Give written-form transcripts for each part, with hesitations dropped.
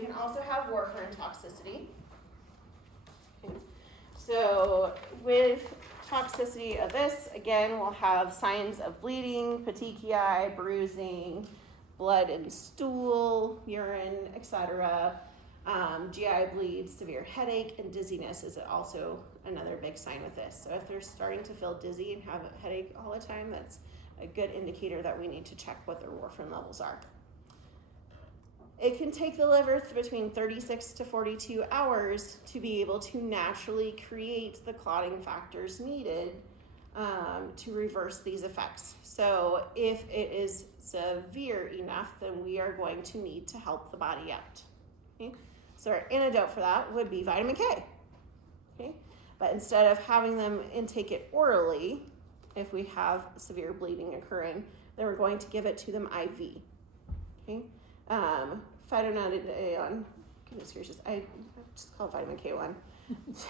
can also have warfarin toxicity. Okay. So with toxicity of this, again, we'll have signs of bleeding, petechiae, bruising, blood and stool, urine, etc. GI bleeds, severe headache, and dizziness is also another big sign with this. So if they're starting to feel dizzy and have a headache all the time, that's a good indicator that we need to check what their warfarin levels are. It can take the liver between 36 to 42 hours to be able to naturally create the clotting factors needed to reverse these effects. So if it is severe enough, then we are going to need to help the body out. Okay? So our antidote for that would be vitamin K. Okay? But instead of having them intake it orally, if we have severe bleeding occurring, then we're going to give it to them IV. Okay? Phytonadione, goodness gracious, I just call it vitamin K1.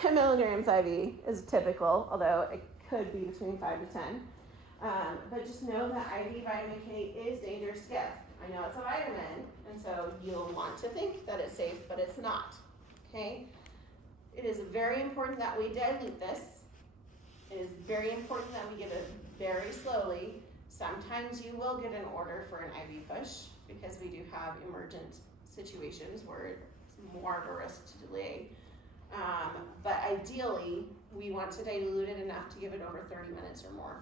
10 milligrams IV is typical, although it could be between 5 to 10. But just know that IV vitamin K is dangerous to give. I know it's a vitamin, and so you'll want to think that it's safe, but it's not. Okay? It is very important that we dilute this. It is very important that we give it very slowly. Sometimes you will get an order for an IV push because we do have emergent situations where it's more of a risk to delay. But ideally, we want to dilute it enough to give it over 30 minutes or more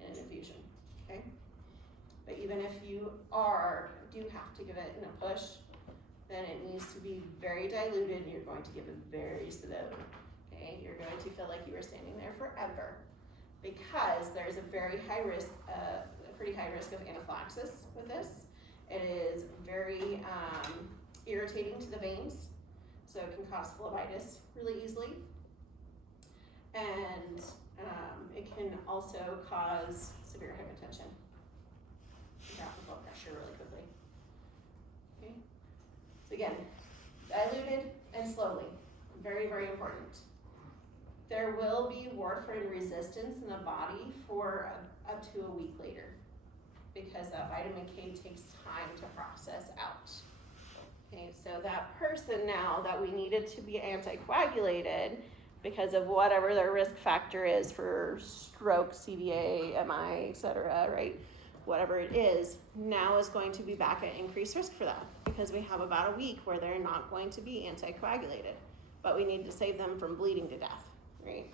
in an infusion, okay? But even if you do have to give it in a push, then it needs to be very diluted and you're going to give it very slow, okay? You're going to feel like you were standing there forever because there's a very high risk, a pretty high risk of anaphylaxis with this. It is very irritating to the veins, so it can cause phlebitis really easily. And it can also cause severe hypotension. Drop the blood pressure really quickly. Okay. So again, diluted and slowly. Very, very important. There will be warfarin resistance in the body for up to a week later because that vitamin K takes time to process out. Okay, so that person now that we needed to be anticoagulated because of whatever their risk factor is for stroke, CVA, MI, etc., right? Whatever it is, now is going to be back at increased risk for that because we have about a week where they're not going to be anticoagulated, but we need to save them from bleeding to death, right?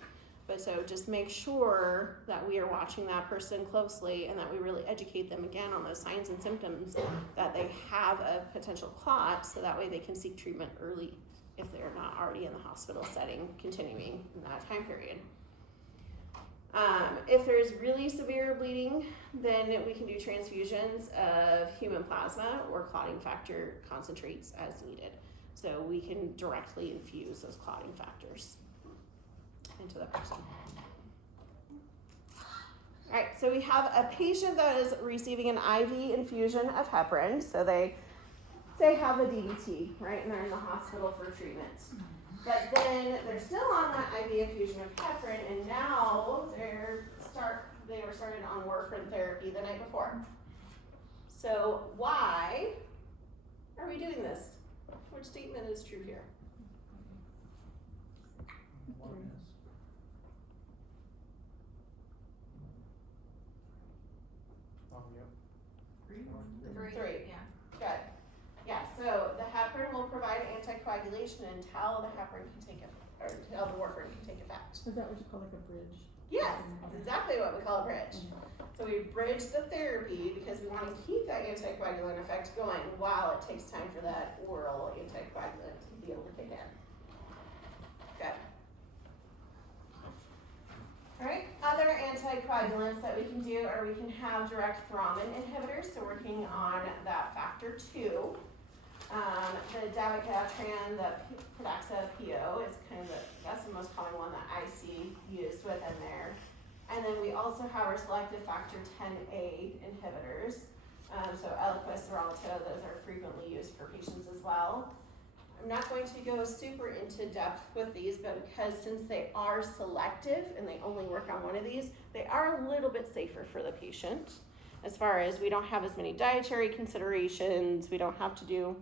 But so just make sure that we are watching that person closely and that we really educate them again on those signs and symptoms that they have a potential clot so that way they can seek treatment early if they're not already in the hospital setting continuing in that time period. If there's really severe bleeding, then we can do transfusions of human plasma or clotting factor concentrates as needed. So we can directly infuse those clotting factors into the person. All right, so we have a patient that is receiving an IV infusion of heparin. So they have a DVT, right, and they're in the hospital for treatment. But then they're still on that IV infusion of heparin, and now they were started on warfarin therapy the night before. So why are we doing this? Which statement is true here? Three. Yeah. Good. Yeah, so the heparin will provide anticoagulation until the heparin can take or until the warfarin can take effect. Is that what you call like a bridge? Yes, that's exactly what we call a bridge. So we bridge the therapy because we want to keep that anticoagulant effect going while it takes time for that oral anticoagulant to be able to kick in. Good. All right, other anticoagulants that we can do are we can have direct thrombin inhibitors, so working on that factor 2. The dabigatran, the Pradaxa PO is kind of that's the most common one that I see used within there. And then we also have our selective factor 10A inhibitors. So Eliquis, Xarelto, those are frequently used for patients as well. I'm not going to go super into depth with these, but because since they are selective and they only work on one of these, they are a little bit safer for the patient as far as we don't have as many dietary considerations, we don't have to do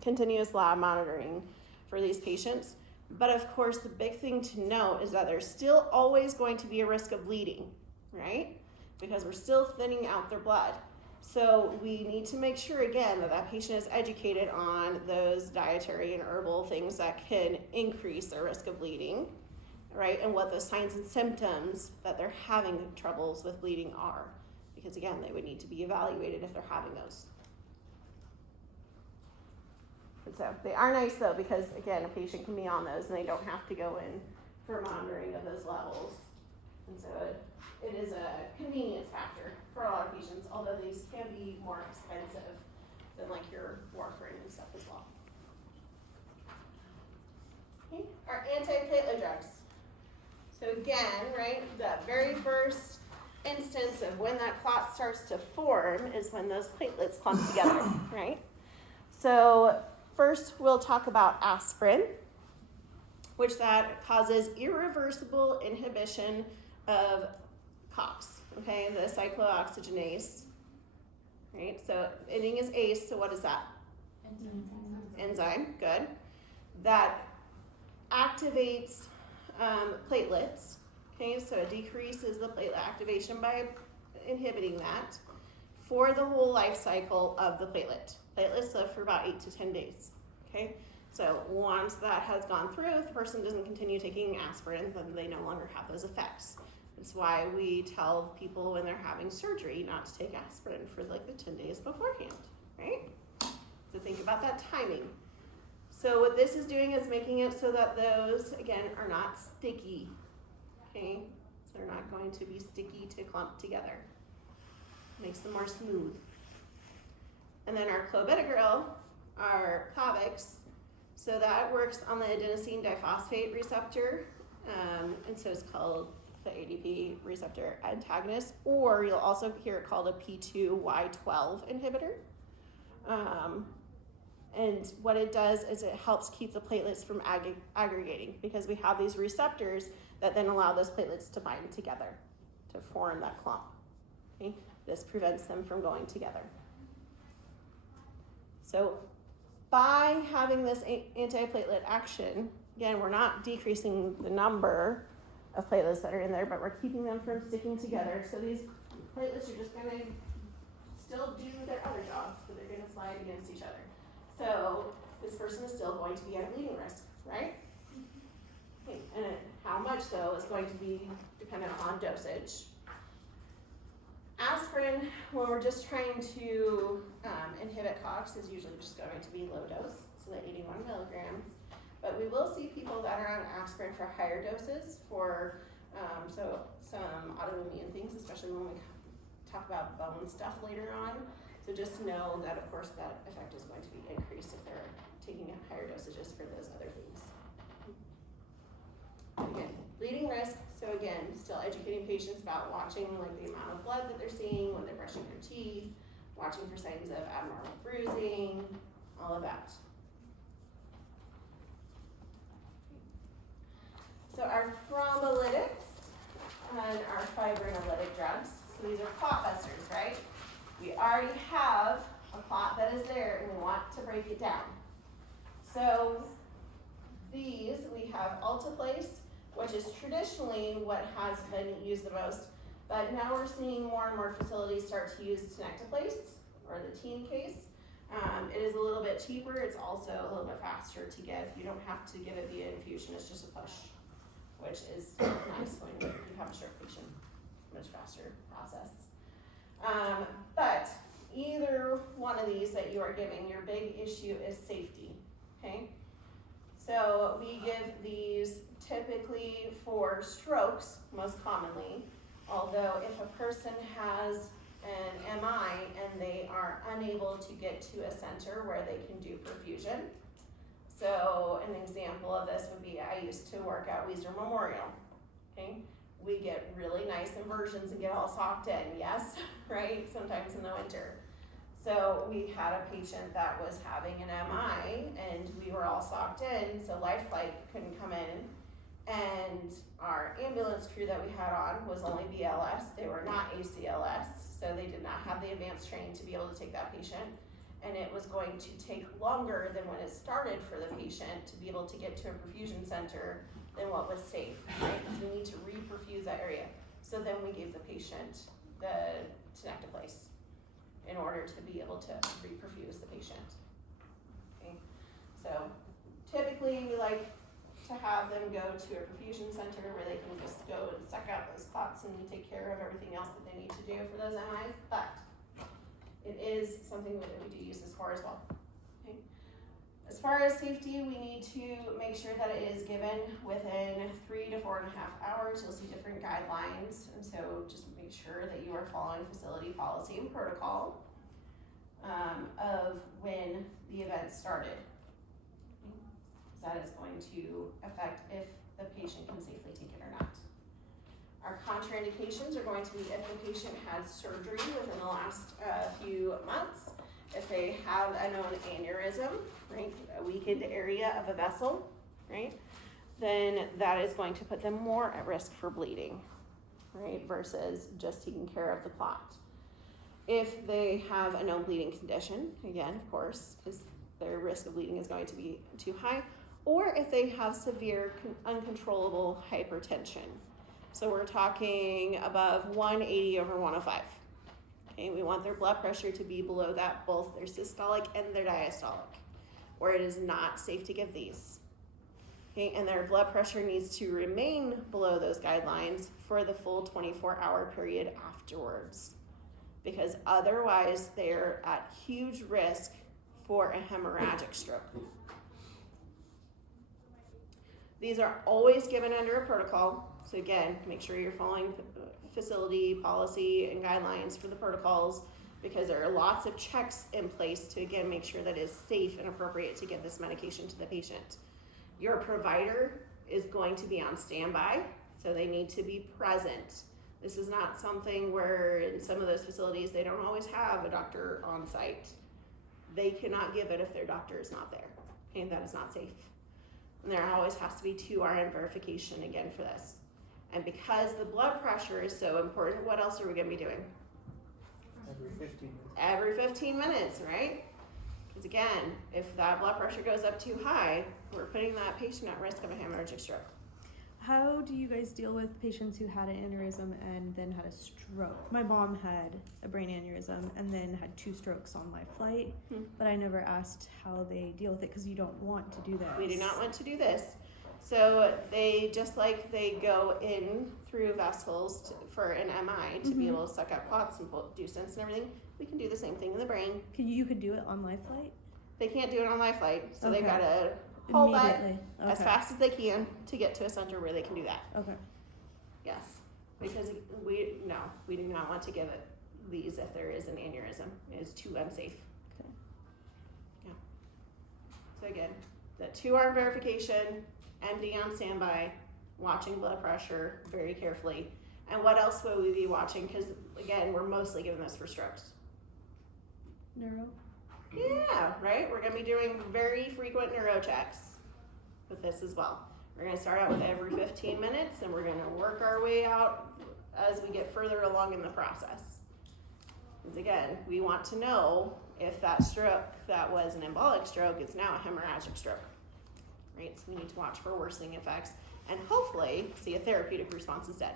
continuous lab monitoring for these patients. But of course, the big thing to note is that there's still always going to be a risk of bleeding, right? Because we're still thinning out their blood. So we need to make sure, again, that that patient is educated on those dietary and herbal things that can increase their risk of bleeding, right? And what the signs and symptoms that they're having troubles with bleeding are. Because again, they would need to be evaluated if they're having those. And so they are nice though, because again, a patient can be on those and they don't have to go in for monitoring of those levels. And so it is a convenience factor for a lot of patients, although these can be more expensive than like your warfarin and stuff as well. Okay, our antiplatelet drugs. So again, right, the very first instance of when that clot starts to form is when those platelets clump together, right? So first we'll talk about aspirin, which that causes irreversible inhibition of COX, okay, the cyclooxygenase, right? So ending is ACE, so what is that? Enzyme, good. That activates platelets, okay, so it decreases the platelet activation by inhibiting that for the whole life cycle of the platelet. Platelets live for about 8 to 10 days, okay? So once that has gone through, if the person doesn't continue taking aspirin, then they no longer have those effects. That's why we tell people when they're having surgery not to take aspirin for like the 10 days beforehand, right? So think about that timing. So what this is doing is making it so that those, again, are not sticky, okay? So they're not going to be sticky to clump together. Makes them more smooth. And then our clopidogrel, our Covix, so that works on the adenosine diphosphate receptor, and so it's called the ADP receptor antagonist, or you'll also hear it called a P2Y12 inhibitor. And what it does is it helps keep the platelets from aggregating, because we have these receptors that then allow those platelets to bind together to form that clump. Okay? This prevents them from going together. So by having this antiplatelet action, again, we're not decreasing the number of platelets that are in there, but we're keeping them from sticking together. So these platelets are just going to still do their other jobs, but they're going to slide against each other. So this person is still going to be at a bleeding risk, right? Okay, and how much so is going to be dependent on dosage. Aspirin, when we're just trying to inhibit COX, is usually just going to be low dose, so the 81 milligrams. But we will see people that are on aspirin for higher doses for so some autoimmune things, especially when we talk about bone stuff later on. So just know that, of course, that effect is going to be increased if they're taking higher dosages for those other things. Again, bleeding risk. So again, still educating patients about watching like the amount of blood that they're seeing when they're brushing their teeth, watching for signs of abnormal bruising, all of that. So our thrombolytics and our fibrinolytic drugs. So these are clot busters, right? We already have a clot that is there and we want to break it down. So these, we have Alteplase, which is traditionally what has been used the most, but now we're seeing more and more facilities start to use Tenecteplase, or the teen case. It is a little bit cheaper, it's also a little bit faster to give. You don't have to give it via infusion, it's just a push, which is nice when you have a stroke patient. Much faster process. But either one of these that you are giving, your big issue is safety, okay? So we give these typically for strokes, most commonly, although if a person has an MI and they are unable to get to a center where they can do perfusion. So an example of this would be, I used to work at Weiser Memorial, okay? We get really nice inversions and get all socked in, yes, right? Sometimes in the winter. So we had a patient that was having an MI and we were all socked in, so Lifelike couldn't come in. And our ambulance crew that we had on was only BLS. They were not ACLS, so they did not have the advanced training to be able to take that patient. and it was going to take longer than when it started for the patient to be able to get to a perfusion center than what was safe, right? Because we need to reperfuse that area. So then we gave the patient the tenecteplase in order to be able to reperfuse the patient. Okay, so typically we like to have them go to a perfusion center where they can just go and suck out those clots and take care of everything else that they need to do for those MIs, but it is something that we do use this for as well. Okay. As far as safety, we need to make sure that it is given within 3 to 4.5 hours. You'll see different guidelines, and so just make sure that you are following facility policy and protocol of when the event started. That is going to affect if the patient can safely take it or not. Our contraindications are going to be if the patient had surgery within the last few months, if they have a known aneurysm, right, a weakened area of a vessel, right, then that is going to put them more at risk for bleeding, right, versus just taking care of the clot. If they have a known bleeding condition, again, of course, because their risk of bleeding is going to be too high, or if they have severe uncontrollable hypertension. So we're talking above 180 over 105. Okay, we want their blood pressure to be below that, both their systolic and their diastolic, or it is not safe to give these. Okay, and their blood pressure needs to remain below those guidelines for the full 24-hour period afterwards, because otherwise they're at huge risk for a hemorrhagic stroke. These are always given under a protocol. So again, make sure you're following facility policy and guidelines for the protocols, because there are lots of checks in place to, again, make sure that it is safe and appropriate to give this medication to the patient. Your provider is going to be on standby, so they need to be present. This is not something where in some of those facilities, they don't always have a doctor on site. They cannot give it if their doctor is not there, and that is not safe. And there always has to be 2 RN verification again for this. And because the blood pressure is so important, what else are we gonna be doing? Every 15 minutes. Every 15 minutes, right? Because again, if that blood pressure goes up too high, we're putting that patient at risk of a hemorrhagic stroke. How do you guys deal with patients who had an aneurysm and then had a stroke? My mom had a brain aneurysm and then had 2 strokes on my flight, but I never asked how they deal with it because you don't want to do that. We do not want to do this. So they, just like they go in through vessels for an MI to be able to suck out clots and do stents and everything, we can do the same thing in the brain. You could do it on life flight? They can't do it on life flight, so Okay. they've got to hold that Immediately. as fast as they can to get to a center where they can do that. Okay. Yes, because we do not want to give it these if there is an aneurysm. It is too unsafe. Okay. Yeah. So again, the 2-arm verification, MD on standby, watching blood pressure very carefully. And what else will we be watching? Because again, we're mostly giving this for strokes. Neuro? Yeah, right? We're going to be doing very frequent neuro checks with this as well. We're going to start out with every 15 minutes, and we're going to work our way out as we get further along in the process. Because again, we want to know if that stroke that was an embolic stroke is now a hemorrhagic stroke. Right? So we need to watch for worsening effects and hopefully see a therapeutic response instead.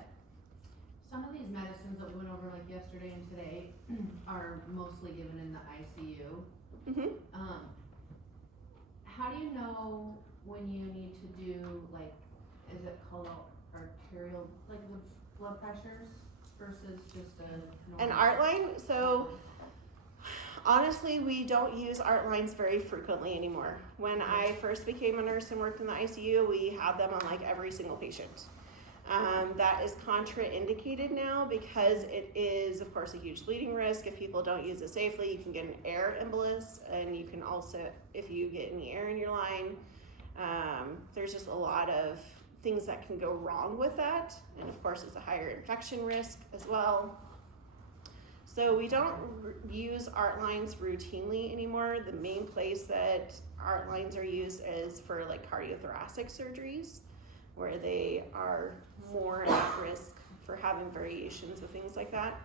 Some of these medicines that we went over like yesterday and today are mostly given in the ICU. How do you know when you need to do, like, is it called arterial, like the blood pressures versus just a An normal? art line, so honestly, we don't use art lines very frequently anymore. When I first became a nurse and worked in the ICU, we had them on like every single patient. That is contraindicated now because it is, of course, a huge bleeding risk. If people don't use it safely, you can get an air embolus, and you can also, if you get any air in your line, there's just a lot of things that can go wrong with that. And of course, it's a higher infection risk as well. So we don't use art lines routinely anymore. The main place that art lines are used is for like cardiothoracic surgeries, where they are more at risk for having variations with things like that.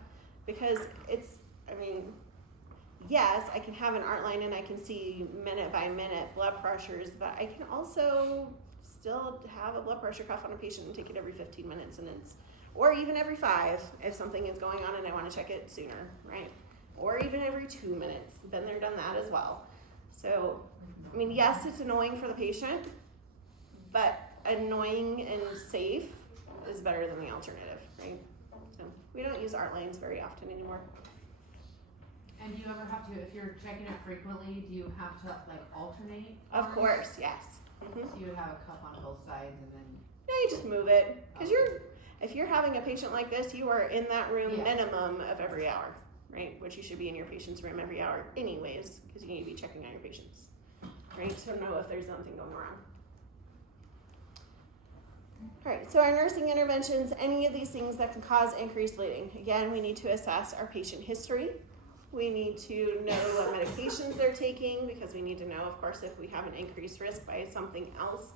Because it's, I mean, yes, I can have an art line and I can see minute by minute blood pressures, but I can also still have a blood pressure cuff on a patient and take it every 15 minutes or even every 5 if something is going on and I want to check it sooner, right? Or even every 2 minutes. Been there, done that as well. So, I mean, yes, it's annoying for the patient, but annoying and safe is better than the alternative, right? So we don't use art lines very often anymore. And do you ever have to, if you're checking it frequently, do you have to like alternate? Of arms? course, yes. So you would have a cup on both sides and then. Yeah, you just move it. Because if you're having a patient like this, you are in that room minimum of every hour, right? Which you should be in your patient's room every hour anyways, because you need to be checking on your patients, right? To know if there's something going wrong. All right, so our nursing interventions, any of these things that can cause increased bleeding. Again, we need to assess our patient history. We need to know what medications they're taking because we need to know, of course, if we have an increased risk by something else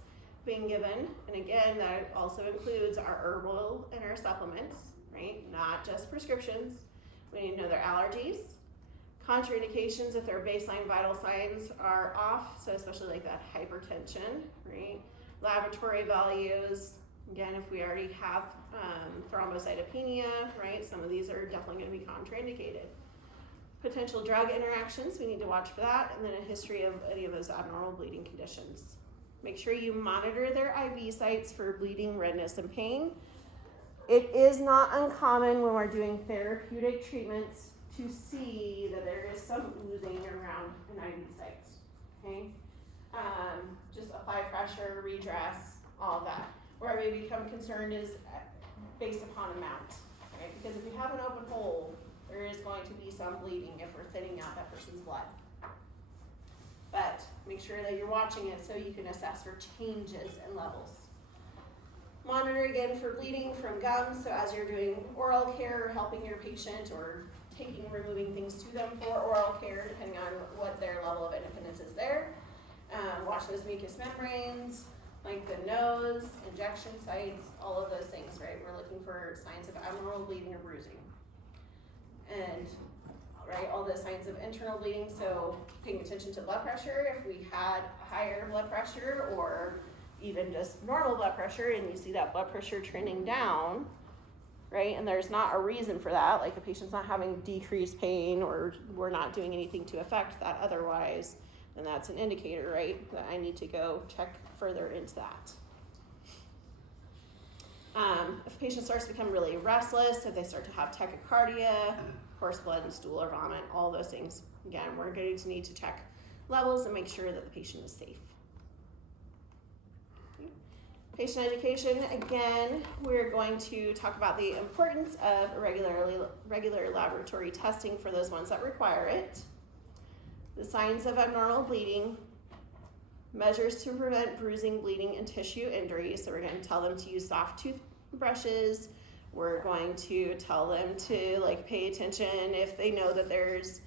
being given. And again, that also includes our herbal and our supplements, right? Not just prescriptions. We need to know their allergies, contraindications if their baseline vital signs are off, so especially like that hypertension, right? Laboratory values, again, if we already have thrombocytopenia, right? Some of these are definitely going to be contraindicated. Potential drug interactions, we need to watch for that, and then a history of any of those abnormal bleeding conditions. Make sure you monitor their IV sites for bleeding, redness, and pain. It is not uncommon when we're doing therapeutic treatments to see that there is some oozing around an IV site, okay? Just apply pressure, redress, all of that. Where we become concerned is based upon amount, right? Because if you have an open hole, there is going to be some bleeding if we're thinning out that person's blood. But make sure that you're watching it so you can assess for changes in levels. Monitor again for bleeding from gums, so as you're doing oral care, helping your patient or removing things to them for oral care, depending on what their level of independence is there. Watch those mucous membranes, like the nose, injection sites, all of those things, right? We're looking for signs of abnormal bleeding or bruising. And, right, all the signs of internal bleeding, so paying attention to blood pressure. If we had higher blood pressure or even just normal blood pressure and you see that blood pressure trending down, right, and there's not a reason for that, like the patient's not having decreased pain or we're not doing anything to affect that otherwise, then that's an indicator, right, that I need to go check further into that. If a patient starts to become really restless, if they start to have tachycardia, coarse blood and stool or vomit, all those things, again, we're going to need to check levels and make sure that the patient is safe. Patient education, again, we're going to talk about the importance of regular laboratory testing for those ones that require it, the signs of abnormal bleeding, measures to prevent bruising, bleeding, and tissue injuries. So we're going to tell them to use soft toothbrushes. We're going to tell them to pay attention if they know that there's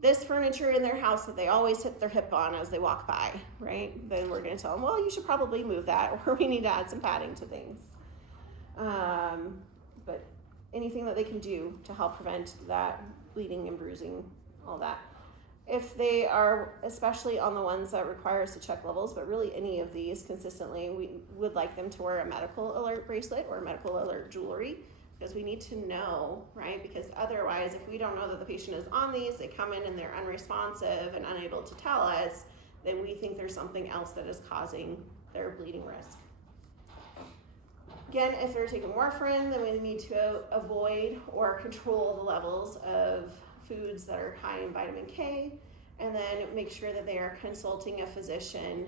this furniture in their house that they always hit their hip on as they walk by, right? Then we're going to tell them, well, you should probably move that, or we need to add some padding to things. But anything that they can do to help prevent that bleeding and bruising, all that. If they are, especially on the ones that require us to check levels, but really any of these consistently, we would like them to wear a medical alert bracelet or medical alert jewelry, because we need to know, right? Because otherwise, if we don't know that the patient is on these, they come in and they're unresponsive and unable to tell us, then we think there's something else that is causing their bleeding risk. Again, if they're taking warfarin, then we need to avoid or control the levels of foods that are high in vitamin K, and then make sure that they are consulting a physician,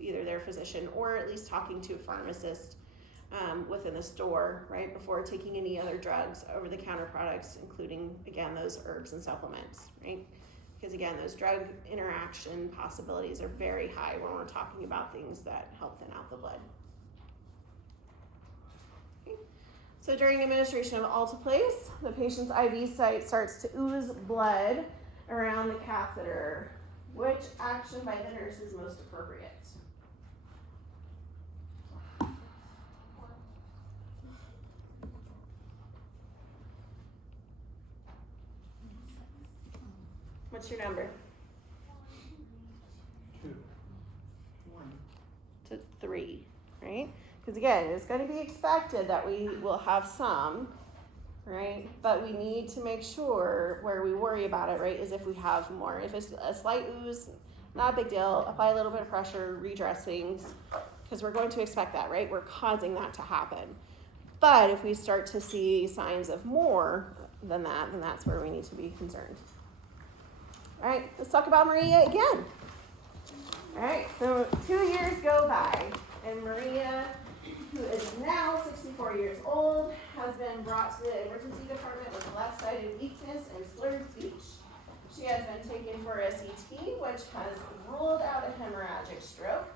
either their physician or at least talking to a pharmacist within the store, right, before taking any other drugs, over-the-counter products, including, again, those herbs and supplements, right? Because, again, those drug interaction possibilities are very high when we're talking about things that help thin out the blood. Okay. So during administration of alteplase, the patient's IV site starts to ooze blood around the catheter. Which action by the nurse is most appropriate? Which What's your number? 2. 1. To 3, right? Because again, it's going to be expected that we will have some, right? But we need to make sure where we worry about it, right, is if we have more. If it's a slight ooze, not a big deal. Apply a little bit of pressure, redress things, because we're going to expect that, right? We're causing that to happen. But if we start to see signs of more than that, then that's where we need to be concerned. All right, let's talk about Maria again. All right, so 2 years go by, and Maria, who is now 64 years old, has been brought to the emergency department with left-sided weakness and slurred speech. She has been taken for a CT, which has ruled out a hemorrhagic stroke,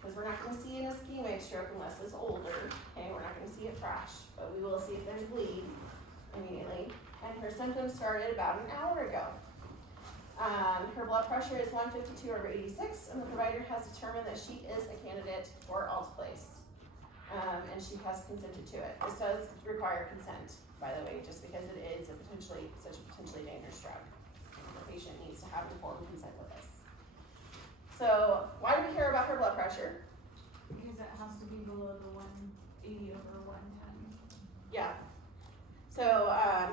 because we're not going to see an ischemic stroke unless it's older, okay? We're not going to see a crash, but we will see if there's bleed immediately. And her symptoms started about an hour ago. Her blood pressure is 152/86, and the provider has determined that she is a candidate for alteplase, and she has consented to it. This does require consent, by the way, just because it is such a potentially dangerous drug. The patient needs to have informed consent with this. So, why do we care about her blood pressure? Because it has to be below the 180/110. Yeah. So,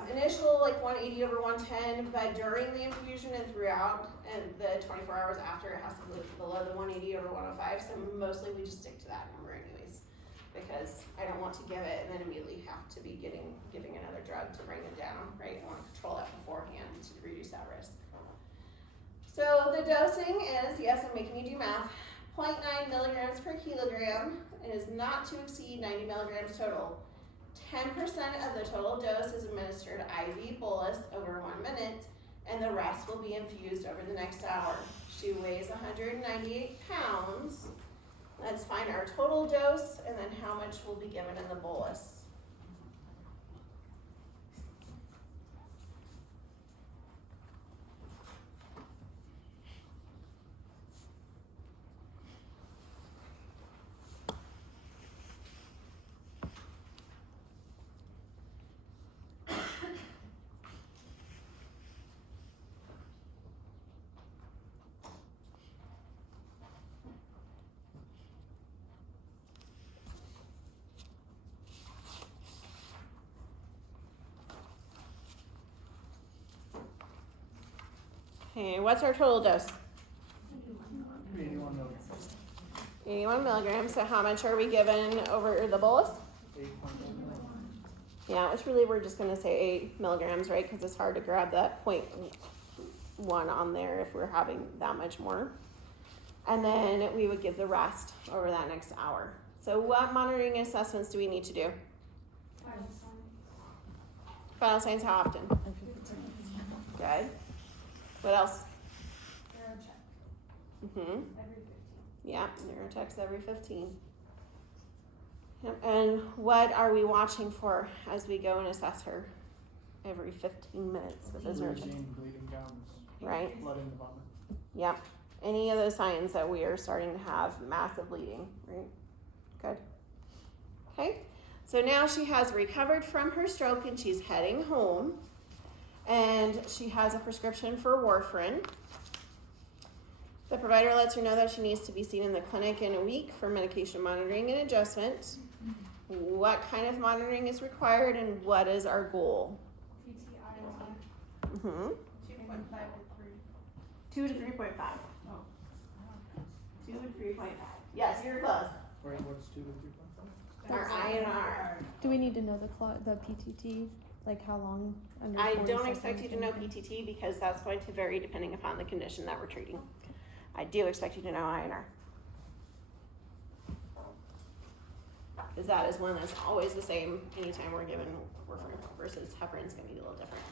initial 180/110, but during the infusion and throughout, and the 24 hours after, it has to be below the 180/105. So mostly we just stick to that number anyways, because I don't want to give it and then immediately have to be giving another drug to bring it down, right? I want to control that beforehand to reduce that risk. So the dosing is, yes, I'm making you do math, 0.9 milligrams per kilogram. It is not to exceed 90 milligrams total. 10% of the total dose is administered IV bolus over 1 minute, and the rest will be infused over the next hour. She weighs 198 pounds. Let's find our total dose and then how much will be given in the bolus. Okay, what's our total dose? 81 milligrams. 81 milligrams. So how much are we given over the bolus? 8.1 milligrams. Yeah, which really we're just going to say 8 milligrams, right? Because it's hard to grab that 0.1 on there if we're having that much more. And then we would give the rest over that next hour. So what monitoring assessments do we need to do? Vital signs how often? Good. What else? Neurocheck Mm-hmm. every 15. Yeah, neurochecks every 15. Yep. And what are we watching for as we go and assess her? Every 15 minutes with those neurochecks. Bruising, bleeding gums, Right? blood in the vomit. Yep. Any of those signs that we are starting to have massive bleeding, right? Good. Okay. So now she has recovered from her stroke and she's heading home. And she has a prescription for warfarin. The provider lets her know that she needs to be seen in the clinic in a week for medication monitoring and adjustment. What kind of monitoring is required and what is our goal? PTI Mm-hmm. 2.5 to 3. 2 to 3.5. Oh. 2 to 3.5. Yes, you're close. Wait, what's 2 to 3.5? Our INR. Do we need to know the PTT? Like how long? Under I 40 don't expect you seconds to know or anything? PTT because that's going to vary depending upon the condition that we're treating. I do expect you to know INR. Because that is one that's always the same anytime we're given warfarin versus heparin's going to be a little different.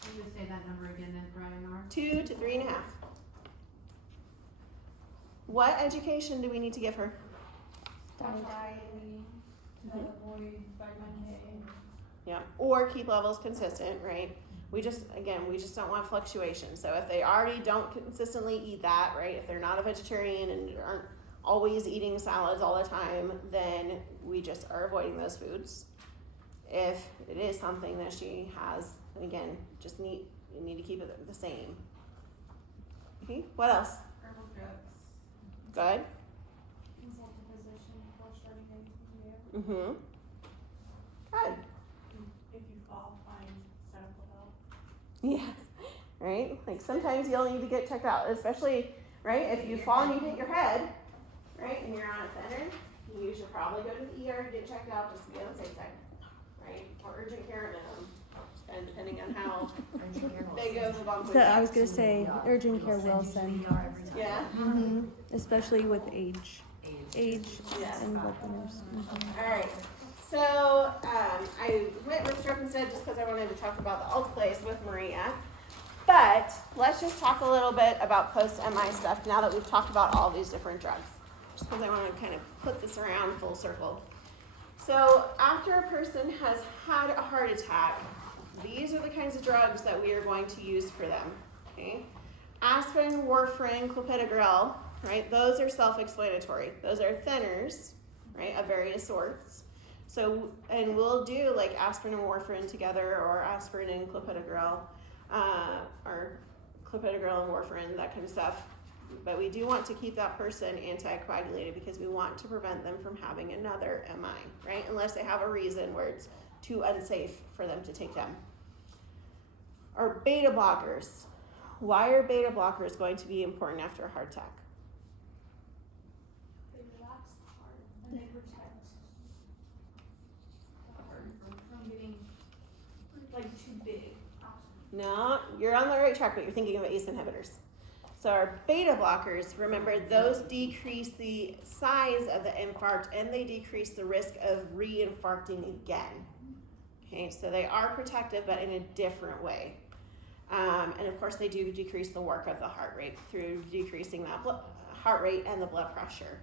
Can you just say that number again then for INR? 2 to 3.5. What education do we need to give her? Dieting to avoid vitamin K. Yeah, or keep levels consistent, right? We just don't want fluctuation. So if they already don't consistently eat that, right? If they're not a vegetarian and aren't always eating salads all the time, then we just are avoiding those foods. If it is something that she has, and again, you need to keep it the same. Okay, what else? Herbal drugs. Good. Consult a physician before starting anything new. Mm-hmm. Good. If you fall, find medical help. Yes. Right? Like sometimes you'll need to get checked out, especially, right, if you fall and you hit your head, right, and you're on a thinner, you should probably go to the ER to get checked out just to be on the safe side, right? Or urgent care at minimum, and depending on how big of a bump we I get. was gonna say urgent care will send. Yeah? Mm-hmm. Especially with age Yes. and blood thinners. Mhm. Alright, so I went with stroke instead just because I wanted to talk about the alt place with Maria. But let's just talk a little bit about post-MI stuff now that we've talked about all these different drugs. Just because I want to kind of put this around full circle. So after a person has had a heart attack, these are the kinds of drugs that we are going to use for them. Okay? Aspirin, warfarin, clopidogrel, right? Those are self-explanatory. Those are thinners, right, of various sorts. So, and we'll do like aspirin and warfarin together, or aspirin and clopidogrel, or clopidogrel and warfarin, that kind of stuff. But we do want to keep that person anticoagulated because we want to prevent them from having another MI, right? Unless they have a reason where it's too unsafe for them to take them. Our beta blockers. Why are beta blockers going to be important after a heart attack? They relax the heart and they protect the heart from getting like too big. No, you're on the right track, but you're thinking of ACE inhibitors. So our beta blockers, remember, those decrease the size of the infarct and they decrease the risk of re-infarcting again. Okay, so they are protective, but in a different way. And of course, they do decrease the work of the heart rate through decreasing that heart rate and the blood pressure.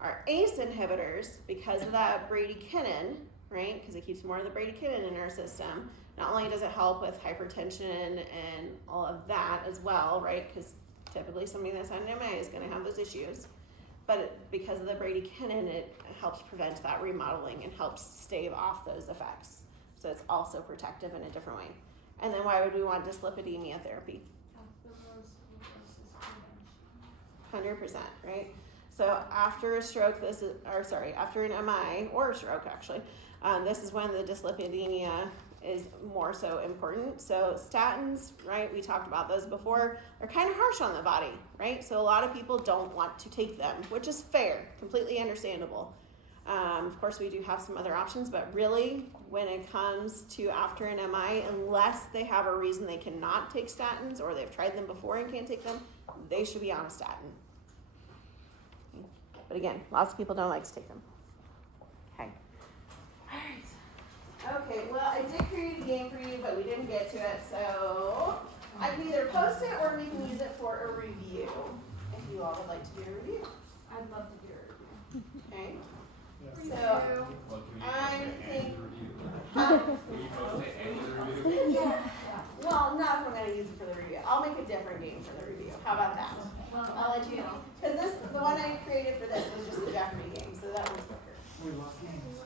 Our ACE inhibitors, because of that bradykinin, right, because it keeps more of the bradykinin in our system, not only does it help with hypertension and all of that as well, right, because typically somebody that's on an MI is going to have those issues, but because of the bradykinin, it helps prevent that remodeling and helps stave off those effects. So it's also protective in a different way. And then why would we want dyslipidemia therapy? 100%, right? So after a stroke, after an MI or a stroke actually, this is when the dyslipidemia is more so important. So statins, right, we talked about those before, they're kind of harsh on the body, right? So a lot of people don't want to take them, which is fair, completely understandable. Of course, we do have some other options, but really, when it comes to after an MI, unless they have a reason they cannot take statins or they've tried them before and can't take them, they should be on a statin. But again, lots of people don't like to take them. Okay. All right. Okay, well, I did create a game for you, but we didn't get to it, so I can either post it or we can use it for a review, if you all would like to do a review. I'd love to do a review. Okay? Yeah. So, I think, well, not if I'm going to use it for the review. I'll make a different game for the review. How about that? I'll let you know. Because the one I created for this was just a Jeopardy game, so that one's quicker. We love games.